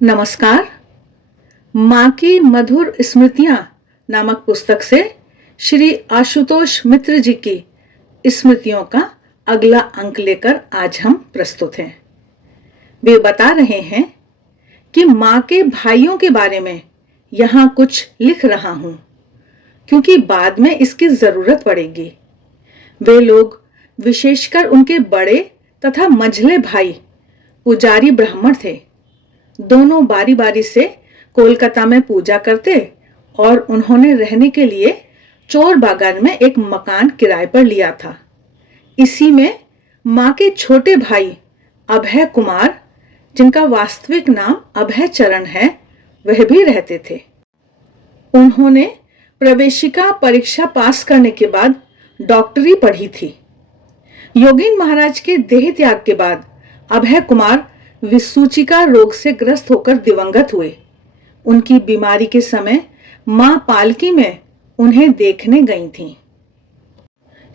नमस्कार। माँ की मधुर स्मृतियाँ नामक पुस्तक से श्री आशुतोष मित्र जी की स्मृतियों का अगला अंक लेकर आज हम प्रस्तुत हैं। वे बता रहे हैं कि माँ के भाइयों के बारे में यहाँ कुछ लिख रहा हूँ क्योंकि बाद में इसकी जरूरत पड़ेगी। वे लोग, विशेषकर उनके बड़े तथा मंझले भाई, पुजारी ब्राह्मण थे। दोनों बारी बारी से कोलकाता में पूजा करते और उन्होंने रहने के लिए चोर बागान में एक मकान किराए पर लिया था। इसी में माँ के छोटे भाई अभय कुमार, जिनका वास्तविक नाम अभय चरण है, वह भी रहते थे। उन्होंने प्रवेशिका परीक्षा पास करने के बाद डॉक्टरी पढ़ी थी। योगीन महाराज के देह त्याग के बाद अभय कुमार विसूचिका रोग से ग्रस्त होकर दिवंगत हुए। उनकी बीमारी के समय मां पालकी में उन्हें देखने गई थीं।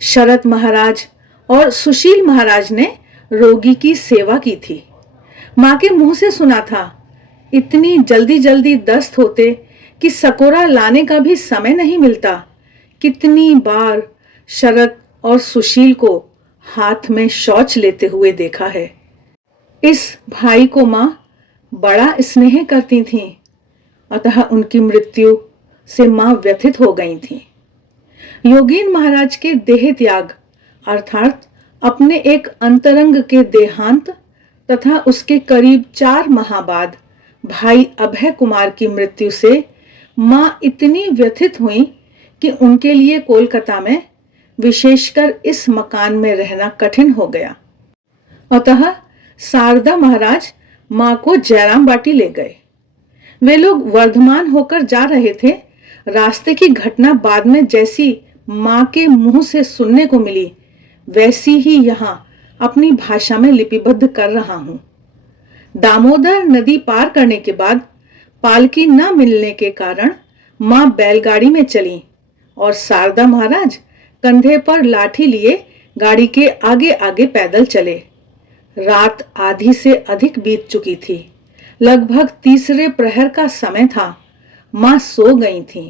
शरत महाराज और सुशील महाराज ने रोगी की सेवा की थी। मां के मुंह से सुना था, इतनी जल्दी जल्दी दस्त होते कि सकोरा लाने का भी समय नहीं मिलता। कितनी बार शरत और सुशील को हाथ में शौच लेते हुए देखा है। इस भाई को मां बड़ा स्नेह करती थीं, अतः उनकी मृत्यु से मां व्यथित हो गई थीं। योगीन महाराज के देह त्याग अर्थात अपने एक अंतरंग के देहांत तथा उसके करीब 4 माह बाद भाई अभय कुमार की मृत्यु से मां इतनी व्यथित हुई कि उनके लिए कोलकाता में, विशेषकर इस मकान में रहना कठिन हो गया। अतः शारदा महाराज मां को जयराम बाटी ले गए। वे लोग वर्धमान होकर जा रहे थे। रास्ते की घटना बाद में जैसी मां के मुंह से सुनने को मिली, वैसी ही यहां अपनी भाषा में लिपिबद्ध कर रहा हूं। दामोदर नदी पार करने के बाद पालकी न मिलने के कारण मां बैलगाड़ी में चली और शारदा महाराज कंधे पर लाठी लिए गाड़ी के आगे आगे पैदल चले। रात आधी से अधिक बीत चुकी थी। लगभग तीसरे प्रहर का समय था। मां सो गई थी।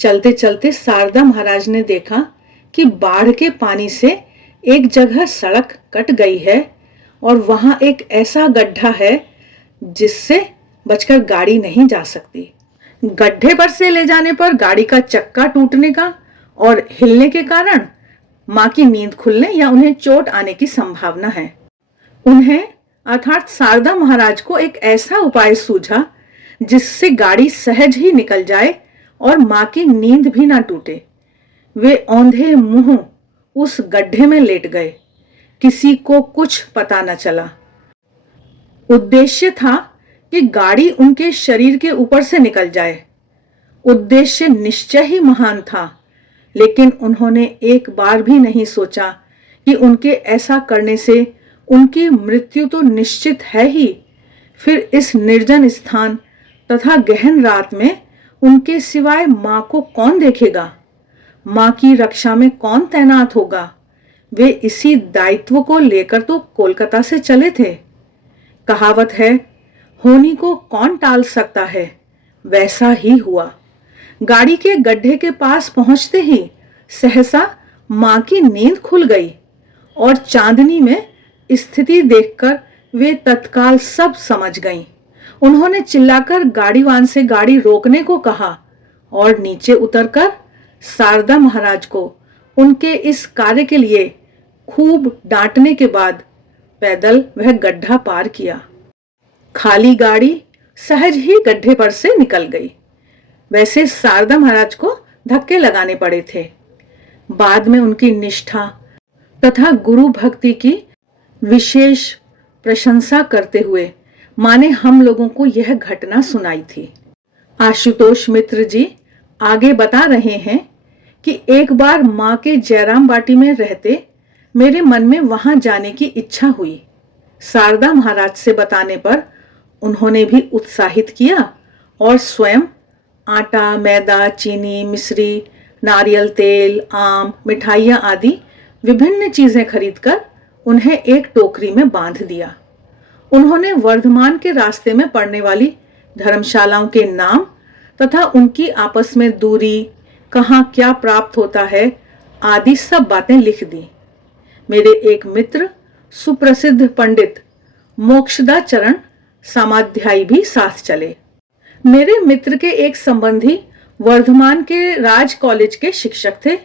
चलते चलते शारदा महाराज ने देखा कि बाढ़ के पानी से एक जगह सड़क कट गई है और वहां एक ऐसा गड्ढा है जिससे बचकर गाड़ी नहीं जा सकती। गड्ढे पर से ले जाने पर गाड़ी का चक्का टूटने का और हिलने के कारण मां की नींद खुलने या उन्हें चोट आने की संभावना है। उन्हें अर्थात शारदा महाराज को एक ऐसा उपाय सूझा जिससे गाड़ी सहज ही निकल जाए और मां की नींद भी ना टूटे। वे औंधे मुंह उस गड्ढे में लेट गए। किसी को कुछ पता न चला। उद्देश्य था कि गाड़ी उनके शरीर के ऊपर से निकल जाए। उद्देश्य निश्चय ही महान था, लेकिन उन्होंने एक बार भी नहीं सोचा कि उनके ऐसा करने से उनकी मृत्यु तो निश्चित है ही, फिर इस निर्जन स्थान तथा गहन रात में उनके सिवाय मां को कौन देखेगा? मां की रक्षा में कौन तैनात होगा? वे इसी दायित्व को लेकर तो कोलकाता से चले थे। कहावत है, होनी को कौन टाल सकता है। वैसा ही हुआ। गाड़ी के गड्ढे के पास पहुंचते ही सहसा मां की नींद खुल गई और चांदनी में स्थिति देखकर वे तत्काल सब समझ गईं। उन्होंने चिल्लाकर गाड़ीवान से गाड़ी रोकने को कहा और नीचे उतरकर शारदा महाराज को उनके इस कार्य के लिए खूब डांटने के बाद पैदल वह गड्ढा पार किया। खाली गाड़ी सहज ही गड्ढे पर से निकल गई। वैसे शारदा महाराज को धक्के लगाने पड़े थे। बाद में उनकी निष्ठा तथा गुरु भक्ति की विशेष प्रशंसा करते हुए मां ने हम लोगों को यह घटना सुनाई थी। आशुतोष मित्र जी आगे बता रहे हैं कि एक बार मां के जयराम बाटी में रहते मेरे मन में वहां जाने की इच्छा हुई। शारदा महाराज से बताने पर उन्होंने भी उत्साहित किया और स्वयं आटा, मैदा, चीनी, मिश्री, नारियल तेल, आम, मिठाइयाँ आदि विभिन्न चीजें खरीदकर उन्हें एक टोकरी में बांध दिया उन्होंने वर्धमान के रास्ते में पड़ने वाली धर्मशालाओं के नाम तथा उनकी आपस में दूरी, कहाँ क्या प्राप्त होता है आदि सब बातें लिख दी। मेरे एक मित्र सुप्रसिद्ध पंडित मोक्षदा चरण सामाध्यायी भी साथ चले। मेरे मित्र के एक संबंधी वर्धमान के राज कॉलेज के शिक्षक थे।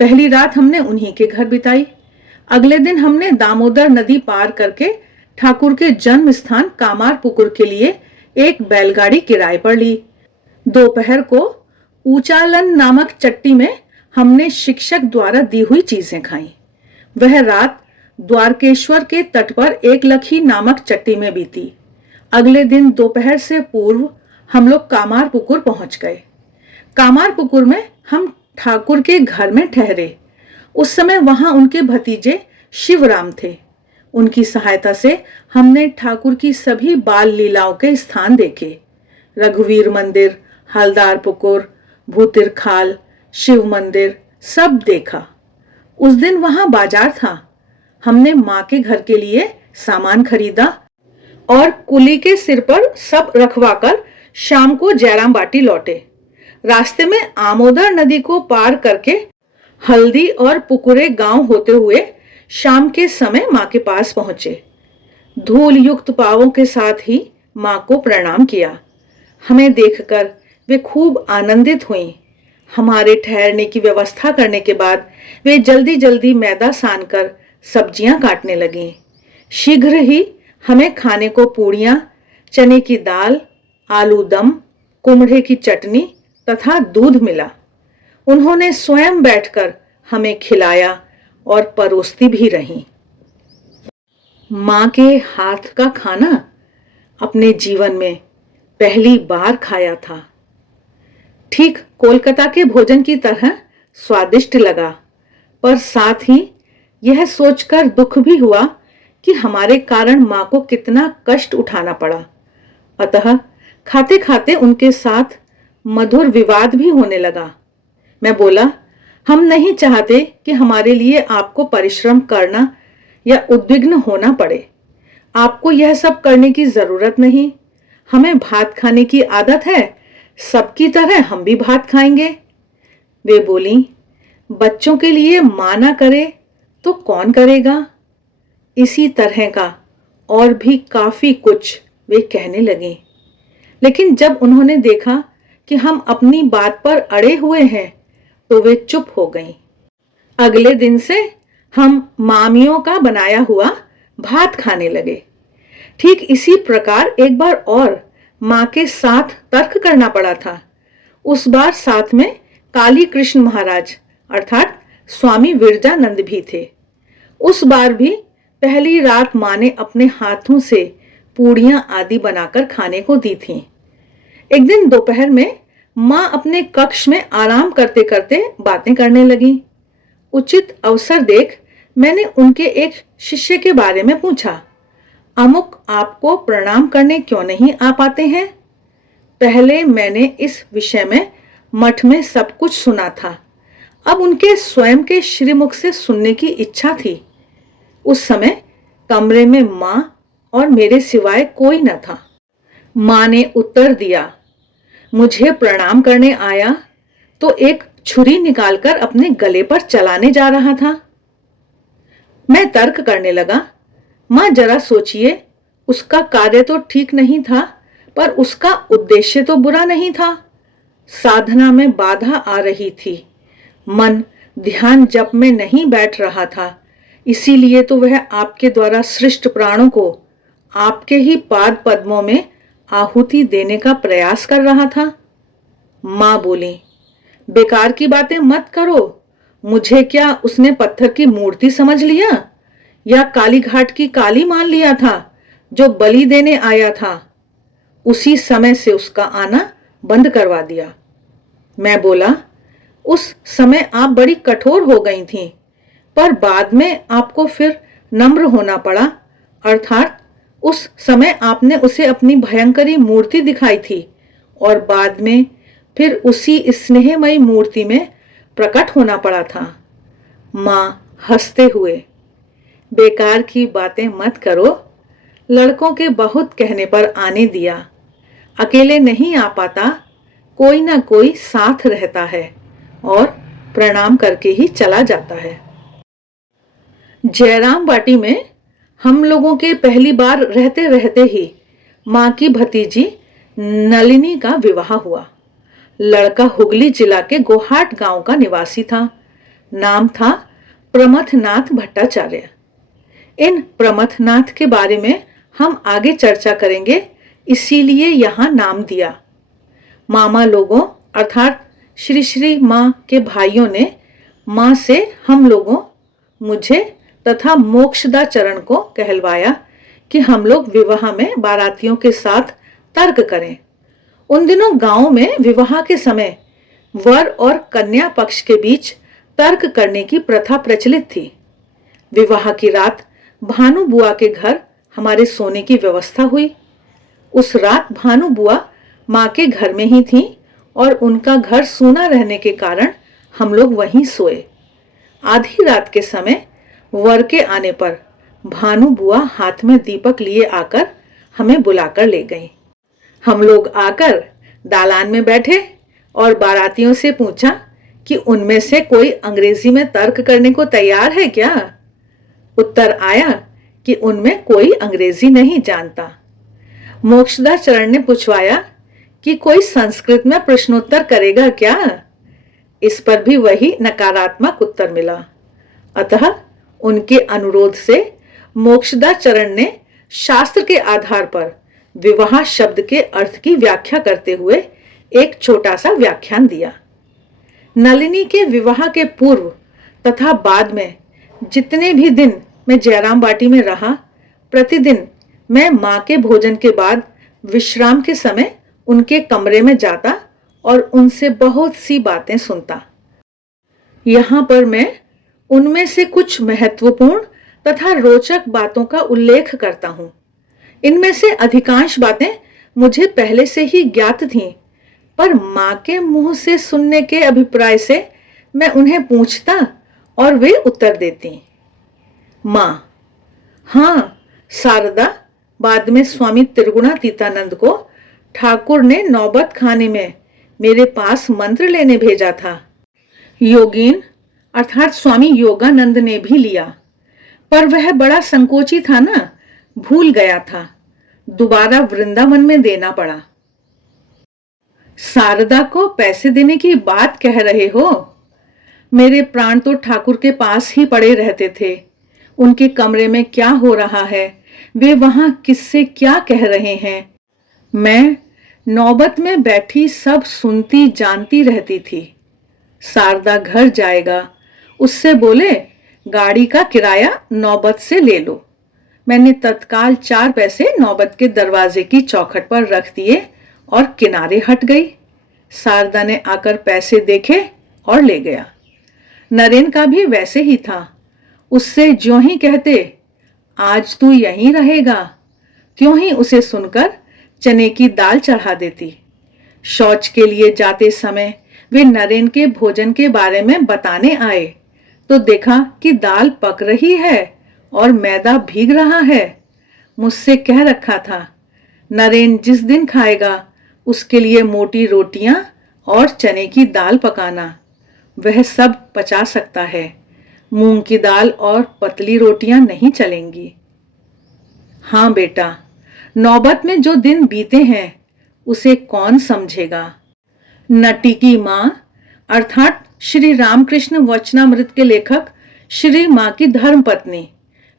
पहली रात हमने उन्हीं के घर बिताई। अगले दिन हमने दामोदर नदी पार करके ठाकुर के जन्म स्थान कामारपुकुर के लिए एक बैलगाड़ी किराए पर ली। दोपहर को ऊंचालन नामक चट्टी में हमने शिक्षक द्वारा दी हुई चीजें खाई। वह रात द्वारकेश्वर के तट पर एक लखी नामक चट्टी में बीती। अगले दिन दोपहर से पूर्व हम लोग कामारपुकुर पहुंच गए। कामारपुकुर में हम ठाकुर के घर में ठहरे। उस समय वहां उनके भतीजे शिवराम थे। उनकी सहायता से हमने ठाकुर की सभी बाल लीलाओं के स्थान देखे। रघुवीर मंदिर, हलदार पुकुर, भूतिर खाल, शिव मंदिर सब देखा। उस दिन वहां बाजार था। हमने मां के घर के लिए सामान खरीदा और कुली के सिर पर सब रखवाकर शाम को जयराम बाटी लौटे। रास्ते में आमोदर नदी को पार करके हल्दी और पुकुरे गांव होते हुए शाम के समय मां के पास पहुंचे। धूल युक्त पावों के साथ ही मां को प्रणाम किया। हमें देखकर वे खूब आनंदित हुईं। हमारे ठहरने की व्यवस्था करने के बाद वे जल्दी जल्दी मैदा सानकर सब्जियां काटने लगीं। शीघ्र ही हमें खाने को पूड़ियां, चने की दाल, आलू दम, कुमड़े की चटनी तथा दूध मिला। उन्होंने स्वयं बैठकर हमें खिलाया और परोसती भी रहीं। मां के हाथ का खाना अपने जीवन में पहली बार खाया था। ठीक कोलकाता के भोजन की तरह स्वादिष्ट लगा, पर साथ ही यह सोचकर दुख भी हुआ कि हमारे कारण मां को कितना कष्ट उठाना पड़ा। अतः खाते खाते उनके साथ मधुर विवाद भी होने लगा। मैं बोला, हम नहीं चाहते कि हमारे लिए आपको परिश्रम करना या उद्विग्न होना पड़े। आपको यह सब करने की जरूरत नहीं। हमें भात खाने की आदत है, सबकी तरह हम भी भात खाएंगे। वे बोली, बच्चों के लिए मां ना करे तो कौन करेगा। इसी तरह का और भी काफी कुछ वे कहने लगे। लेकिन जब उन्होंने देखा कि हम अपनी बात पर अड़े हुए हैं तो वे चुप हो गईं। अगले दिन से हम मामियों का बनाया हुआ भात खाने लगे। ठीक इसी प्रकार एक बार और मां के साथ तर्क करना पड़ा था। उस बार साथ में काली कृष्ण महाराज अर्थात स्वामी विरजानंद भी थे। उस बार भी पहली रात मां ने अपने हाथों से पूड़ियां आदि बनाकर खाने को दी थीं। एक दिन दोपहर में मां अपने कक्ष में आराम करते करते बातें करने लगी। उचित अवसर देख मैंने उनके एक शिष्य के बारे में पूछा, अमुक आपको प्रणाम करने क्यों नहीं आ पाते हैं? पहले मैंने इस विषय में मठ में सब कुछ सुना था, अब उनके स्वयं के श्रीमुख से सुनने की इच्छा थी। उस समय कमरे में मां और मेरे सिवाय कोई न था। मां ने उत्तर दिया, मुझे प्रणाम करने आया तो एक छुरी निकालकर अपने गले पर चलाने जा रहा था। मैं तर्क करने लगा, मां जरा सोचिए, उसका कार्य तो ठीक नहीं था, पर उसका उद्देश्य तो बुरा नहीं था। साधना में बाधा आ रही थी, मन ध्यान जप में नहीं बैठ रहा था, इसीलिए तो वह आपके द्वारा सृष्ट प्राणों को आपके ही पाद पद्मों में आहुति देने का प्रयास कर रहा था। मां बोली, बेकार की बातें मत करो। मुझे क्या उसने पत्थर की मूर्ति समझ लिया या काली घाट की काली मान लिया था जो बलि देने आया था? उसी समय से उसका आना बंद करवा दिया। मैं बोला, उस समय आप बड़ी कठोर हो गई थीं, पर बाद में आपको फिर नम्र होना पड़ा। अर्थात उस समय आपने उसे अपनी भयंकरी मूर्ति दिखाई थी और बाद में फिर उसी स्नेहमयी मूर्ति में प्रकट होना पड़ा था। मां हंसते हुए, बेकार की बातें मत करो, लड़कों के बहुत कहने पर आने दिया। अकेले नहीं आ पाता, कोई ना कोई साथ रहता है और प्रणाम करके ही चला जाता है। जयराम बाटी में हम लोगों के पहली बार रहते रहते ही माँ की भतीजी नलिनी का विवाह हुआ। लड़का हुगली जिला के गोहाट गांव का निवासी था। नाम था प्रमथनाथ भट्टाचार्य। इन प्रमथनाथ के बारे में हम आगे चर्चा करेंगे, इसीलिए यहाँ नाम दिया। मामा लोगों अर्थात श्री श्री माँ के भाइयों ने माँ से हम लोगों, मुझे तथा मोक्षदा चरण को कहलवाया कि हम लोग विवाह में बारातियों के साथ तर्क करें। उन दिनों गांव में विवाह के समय वर और कन्या पक्ष के बीच तर्क करने की प्रथा प्रचलित थी। विवाह की रात भानु बुआ के घर हमारे सोने की व्यवस्था हुई। उस रात भानु बुआ माँ के घर में ही थी और उनका घर सूना रहने के कारण हम लोग वहीं सोए। आधी रात के समय वर के आने पर भानु बुआ हाथ में दीपक लिए आकर हमें बुलाकर ले गई। हम लोग आकर दालान में बैठे और बारातियों से पूछा कि उनमें से कोई अंग्रेजी में तर्क करने को तैयार है क्या? उत्तर आया कि उनमें कोई अंग्रेजी नहीं जानता। मोक्षदा चरण ने पूछवाया कि कोई संस्कृत में प्रश्नोत्तर करेगा क्या? इस पर भी वही नकारात्मक उत्तर मिला। अतः उनके अनुरोध से मोक्षदा चरण ने शास्त्र के आधार पर विवाह शब्द के अर्थ की व्याख्या करते हुए एक छोटा सा व्याख्यान दिया। नलिनी के विवाह के पूर्व तथा बाद में जितने भी दिन मैं जयराम बाटी में रहा, प्रतिदिन मैं माँ के भोजन के बाद विश्राम के समय उनके कमरे में जाता और उनसे बहुत सी बातें सुनता। यहाँ पर मैं उनमें से कुछ महत्वपूर्ण तथा रोचक बातों का उल्लेख करता हूँ। इनमें से अधिकांश बातें मुझे पहले से ही ज्ञात थीं, पर माँ के मुंह से सुनने के अभिप्राय से मैं उन्हें पूछता और वे उत्तर देती। माँ: हाँ, शारदा, बाद में स्वामी त्रिगुणातीतानंद को ठाकुर ने नौबत खाने में मेरे पास मंत्र लेने भेजा था। योगीन अर्थात स्वामी योगानंद ने भी लिया, पर वह बड़ा संकोची था ना, भूल गया था। दोबारा वृंदावन में देना पड़ा। शारदा को पैसे देने की बात कह रहे हो? मेरे प्राण तो ठाकुर के पास ही पड़े रहते थे। उनके कमरे में क्या हो रहा है, वे वहां किससे क्या कह रहे हैं, मैं नौबत में बैठी सब सुनती जानती रहती थी। शारदा घर जाएगा, उससे बोले गाड़ी का किराया नौबत से ले लो। मैंने तत्काल 4 पैसे नौबत के दरवाजे की चौखट पर रख दिए और किनारे हट गई। शारदा ने आकर पैसे देखे और ले गया। नरेन का भी वैसे ही था। उससे ज्यों ही कहते आज तू यहीं रहेगा, त्यों ही उसे सुनकर चने की दाल चढ़ा देती। शौच के लिए जाते समय वे नरेन के भोजन के बारे में बताने आए तो देखा कि दाल पक रही है और मैदा भीग रहा है। मुझसे कह रखा था नरेन जिस दिन खाएगा उसके लिए मोटी रोटियां और चने की दाल पकाना, वह सब पचा सकता है। मूंग की दाल और पतली रोटियां नहीं चलेंगी। हाँ बेटा, नौबत में जो दिन बीते हैं उसे कौन समझेगा। नटी की माँ अर्थात श्री रामकृष्ण वचनामृत के लेखक श्री माँ की धर्मपत्नी,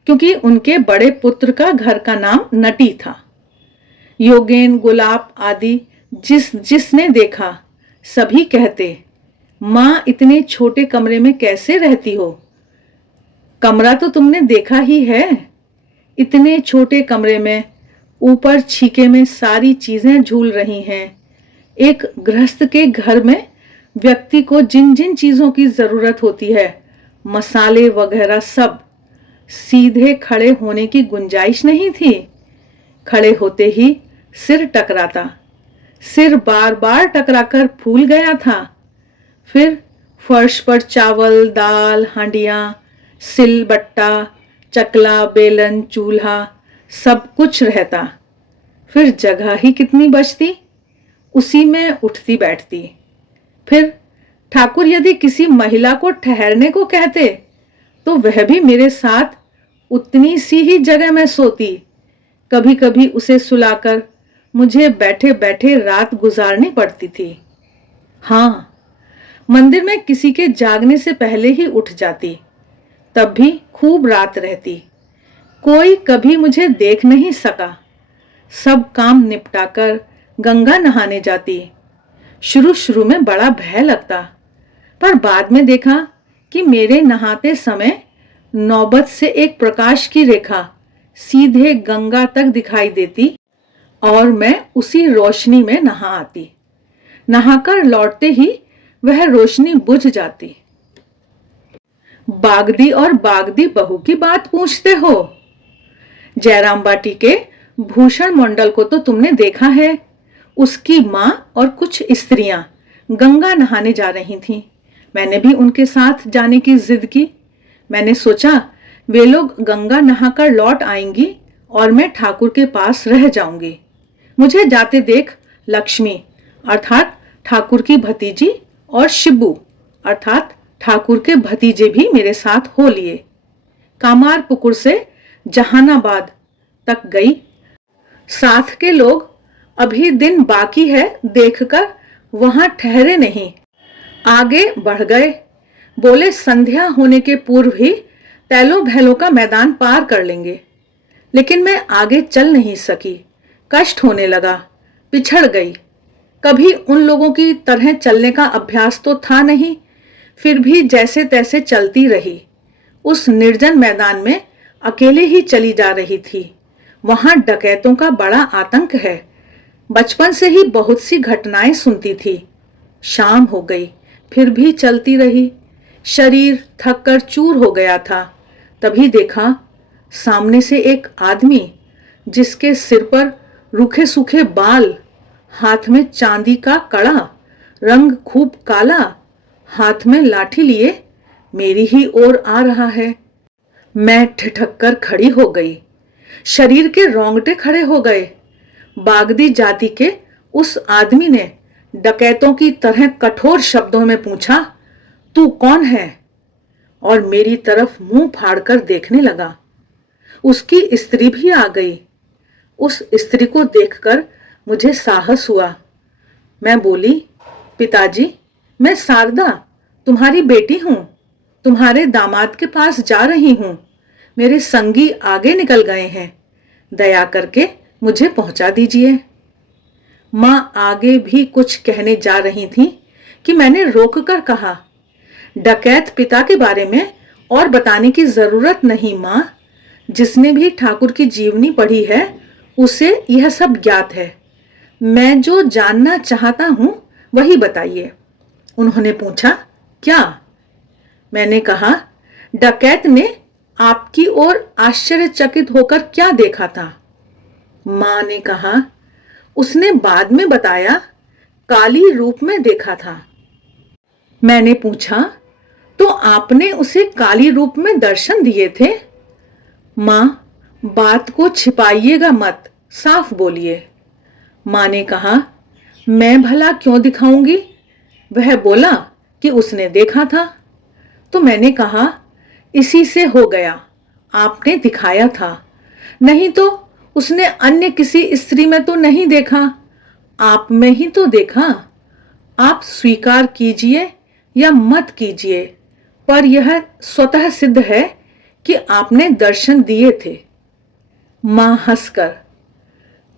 क्योंकि उनके बड़े पुत्र का घर का नाम नटी था। योगेन, गुलाब आदि जिसने देखा सभी कहते माँ इतने छोटे कमरे में कैसे रहती हो। कमरा तो तुमने देखा ही है। इतने छोटे कमरे में ऊपर छीके में सारी चीजें झूल रही हैं। एक गृहस्थ के घर में व्यक्ति को जिन जिन चीजों की जरूरत होती है, मसाले वगैरह सब, सीधे खड़े होने की गुंजाइश नहीं थी। खड़े होते ही सिर टकराता, सिर बार बार टकराकर फूल गया था। फिर फर्श पर चावल, दाल, हांडियां, सिलबट्टा, चकला, बेलन, चूल्हा सब कुछ रहता, फिर जगह ही कितनी बचती, उसी में उठती बैठती। फिर ठाकुर यदि किसी महिला को ठहरने को कहते तो वह भी मेरे साथ उतनी सी ही जगह में सोती। कभी कभी उसे सुलाकर मुझे बैठे बैठे रात गुजारनी पड़ती थी। हाँ, मंदिर में किसी के जागने से पहले ही उठ जाती, तब भी खूब रात रहती। कोई कभी मुझे देख नहीं सका। सब काम निपटाकर गंगा नहाने जाती। शुरू शुरू में बड़ा भय लगता, पर बाद में देखा कि मेरे नहाते समय नौबत से एक प्रकाश की रेखा सीधे गंगा तक दिखाई देती और मैं उसी रोशनी में नहा आती। नहाकर लौटते ही वह रोशनी बुझ जाती। बागदी और बागदी बहू की बात पूछते हो? जयराम बाटी के भूषण मंडल को तो तुमने देखा है। उसकी मां और कुछ स्त्रियां गंगा नहाने जा रही थीं। मैंने भी उनके साथ जाने की जिद की। मैंने सोचा वे लोग गंगा नहाकर लौट आएंगी और मैं ठाकुर के पास रह जाऊंगी। मुझे जाते देख लक्ष्मी अर्थात ठाकुर की भतीजी और शिबू अर्थात ठाकुर के भतीजे भी मेरे साथ हो लिए। कामारपुकुर से जहानाबाद तक गई। साथ के लोग अभी दिन बाकी है देखकर वहां ठहरे नहीं, आगे बढ़ गए। बोले संध्या होने के पूर्व ही तैलो भैलो का मैदान पार कर लेंगे। लेकिन मैं आगे चल नहीं सकी, कष्ट होने लगा, पिछड़ गई। कभी उन लोगों की तरह चलने का अभ्यास तो था नहीं, फिर भी जैसे तैसे चलती रही। उस निर्जन मैदान में अकेले ही चली जा रही थी। वहां डकैतों का बड़ा आतंक है। बचपन से ही बहुत सी घटनाएं सुनती थी। शाम हो गई, फिर भी चलती रही। शरीर थक कर चूर हो गया था। तभी देखा सामने से एक आदमी, जिसके सिर पर रूखे सूखे बाल, हाथ में चांदी का कड़ा, रंग खूब काला, हाथ में लाठी लिए मेरी ही ओर आ रहा है। मैं ठिठक कर खड़ी हो गई। शरीर के रोंगटे खड़े हो गए। बागदी जाति के उस आदमी ने डकैतों की तरह कठोर शब्दों में पूछा, तू कौन है? और मेरी तरफ मुंह फाड़कर देखने लगा। उसकी स्त्री भी आ गई। उस स्त्री को देखकर मुझे साहस हुआ। मैं बोली, पिताजी, मैं शारदा तुम्हारी बेटी हूं। तुम्हारे दामाद के पास जा रही हूं। मेरे संगी आगे निकल गए हैं। दया करके मुझे पहुंचा दीजिए। मां आगे भी कुछ कहने जा रही थी कि मैंने रोककर कहा, डकैत पिता के बारे में और बताने की जरूरत नहीं मां। जिसने भी ठाकुर की जीवनी पढ़ी है उसे यह सब ज्ञात है। मैं जो जानना चाहता हूं वही बताइए। उन्होंने पूछा, क्या? मैंने कहा, डकैत ने आपकी ओर आश्चर्यचकित होकर क्या देखा था? मां ने कहा, उसने बाद में बताया काली रूप में देखा था। मैंने पूछा, तो आपने उसे काली रूप में दर्शन दिए थे? मां, बात को छिपाइएगा मत, साफ बोलिए। मां ने कहा, मैं भला क्यों दिखाऊंगी? वह बोला कि उसने देखा था। तो मैंने कहा, इसी से हो गया, आपने दिखाया था, नहीं तो उसने अन्य किसी स्त्री में तो नहीं देखा, आप में ही तो देखा। आप स्वीकार कीजिए या मत कीजिए, पर यह स्वतः सिद्ध है कि आपने दर्शन दिए थे। मां हंसकर,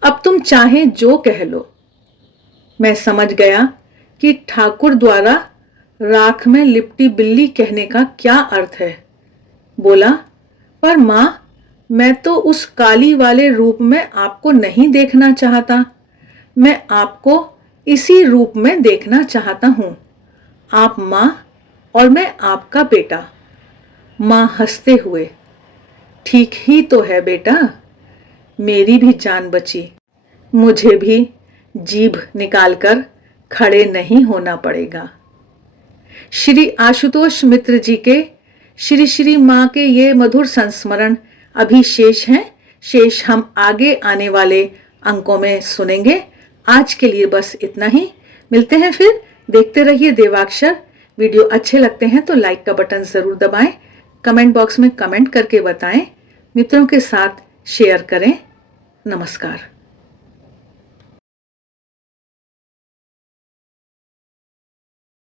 अब तुम चाहे जो कह लो। मैं समझ गया कि ठाकुर द्वारा राख में लिपटी बिल्ली कहने का क्या अर्थ है। बोला, पर मां, मैं तो उस काली वाले रूप में आपको नहीं देखना चाहता। मैं आपको इसी रूप में देखना चाहता हूं। आप मां और मैं आपका बेटा। मां हंसते हुए, ठीक ही तो है बेटा, मेरी भी जान बची। मुझे भी जीभ निकालकर खड़े नहीं होना पड़ेगा। श्री आशुतोष मित्र जी के श्री श्री मां के ये मधुर संस्मरण अभी शेष हैं। शेष हम आगे आने वाले अंकों में सुनेंगे। आज के लिए बस इतना ही। मिलते हैं फिर। देखते रहिए देवाक्षर। वीडियो अच्छे लगते हैं तो लाइक का बटन जरूर दबाएं। कमेंट बॉक्स में कमेंट करके बताएं। मित्रों के साथ शेयर करें। नमस्कार।